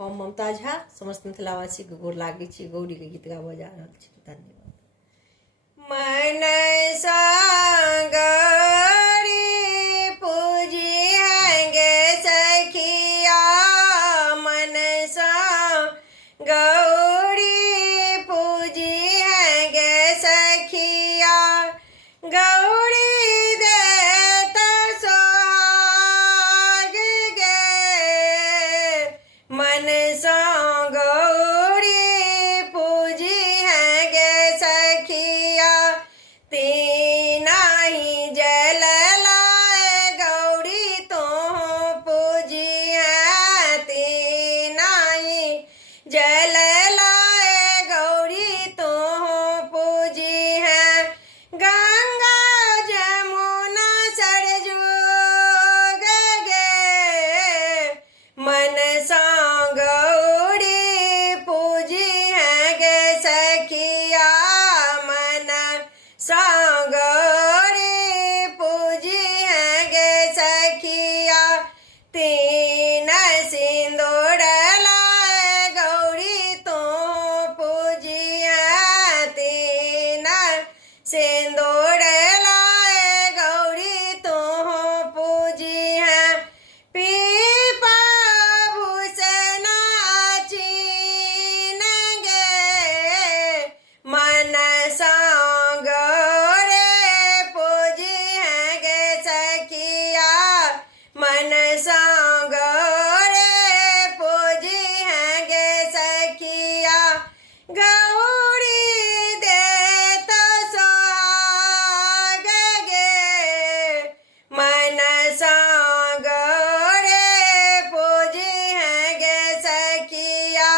हम ममता झा समस्त मिथिलावासी के गोर लागे छी, गौरी के गीत गाबऽ जा रहल छी। धन्यवाद। मन गौरी पूजिएंगे सखिया, मन गौरी पूजिएंगे सखिया, गौरी देता सोहाग गे, मन गौरी पूजिएंगे सखिया, तीना ही जल लाए गौरी तो पूजिए, तीना ही जल लाए गौरी तो पूजी है, गंगा जमुना सरजू गे, मन गौरी पूजी है गे सखिया, मन गौरी पूजी है गे सखिया, तीन सिंदूर लाए गौरी तो पूजी है, तीन सिंदूर लाए गौरी तो पूजी है, पीपा भूषणा चीन गे, मन गौरी पूजी है गे सखिया, मन गौरी पूजी है गे सखिया, गौरी देता सोहाग गे, मन गौरी पूजी है गे सखिया,